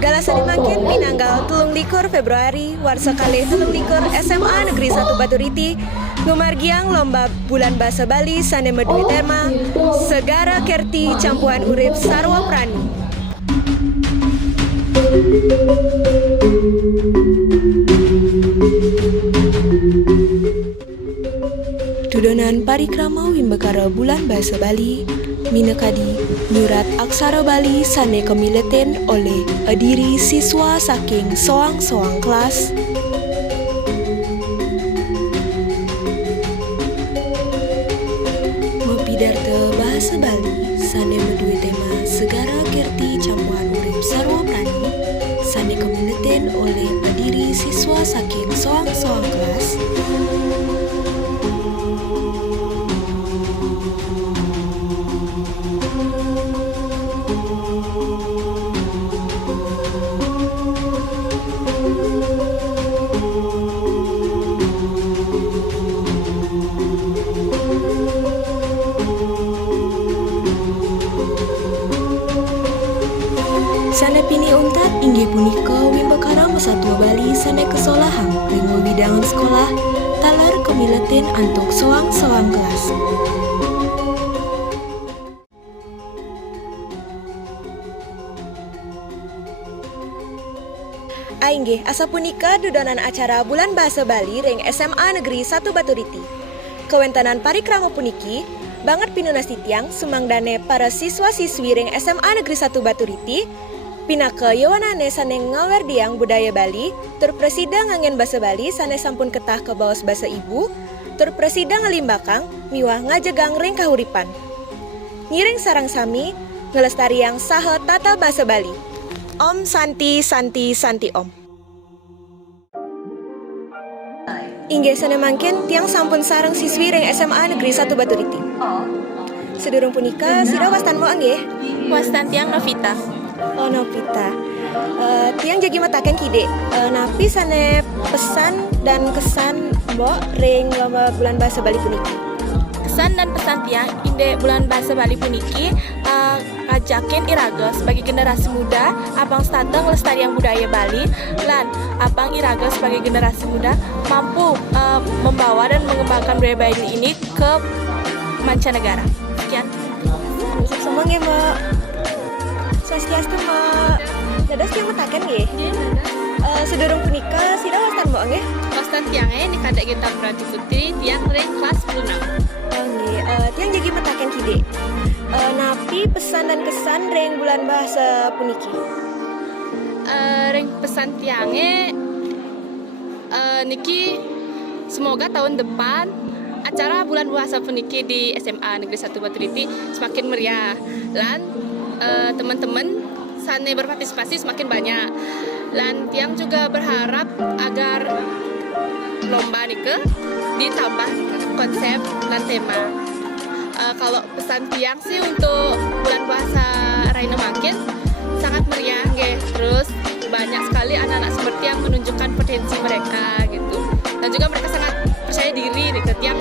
Galasan dimakin Pinanggal 23 Februari Warsa Kalih 23 SMA Negeri 1 Baturiti Ngumargiang lomba bulan bahasa Bali sane medui tema Segara Kerti Campuhan Urip Sarwa Prani. Dudonan parikrama wimbekara bulan bahasa Bali minekadi nyurat aksara Bali sane kemileten oleh adiri siswa saking soang-soang kelas mepidarte bahasa Bali sane medui tema Segara Kerti Campuhan Urip Sarwa Prani sane kemileten oleh adiri siswa saking soang-soang kelas Sana pini untat inggih punika wimbekara Masatwa Bali sane kesolahang ringo bidangan sekolah talar kemileten antuk soang-soang kelas. Ainggih asa punika dudonan acara bulan bahasa Bali ring SMA Negeri 1 Baturiti. Kewentanan parikrama puniki banget pinunasi tiang sumangdane para siswa-siswi ring SMA Negeri 1 Baturiti pinaka yawanane sane ngawerdiang budaya Bali, tur presida ngangen basa Bali sane sampun ketah ke bawas basa ibu, tur presida ngalimbakang miwah ngajegang ring kahuripan. Ngiring sarang sami ngelestariang saha tata basa Bali. Om Santi Santi Santi Om. Inggih sane mangken tiang sampun sareng siswi ring SMA Negeri 1 Baturiti. Sedurung punika sira wastan mo anggih? Wastan tiang Novita. Oh Novita, tiang jagi matakan kide, napi sane pesan dan kesan mbok ring lomba bulan bahasa Bali puniki. Kesan dan pesan tiang inde bulan bahasa Bali puniki ngajakin iraga sebagai generasi muda apang stateng lestariang budaya Bali lan apang iraga sebagai generasi muda mampu membawa dan mengembangkan budaya Bali ini ke mancanegara. Sekian. Semoga ya mbak. Swastiastu mbak. Dadas tiang matakan nggih? Sedurung punika sira wastan mbok nggih? Wastan tiangnya ini kadek kita Pranti Putri tiang ring kelas 10. Oh nggih, tiang jagi matakan kide. Napi pesan dan kesan ring bulan bahasa puniki. Ring pesan tiangnya niki semoga tahun depan acara bulan bahasa puniki di SMA Negeri 1 Baturiti semakin meriah lan teman-teman sane berpartisipasi semakin banyak lan tiang juga berharap agar lomba nike ditambah konsep dan tema. Kalau pesan tiang sih untuk bulan bahasa Raina makin sangat meriah nggih. Terus banyak sekali anak-anak seperti yang menunjukkan potensi mereka gitu. Dan juga mereka sangat percaya diri nih, tiang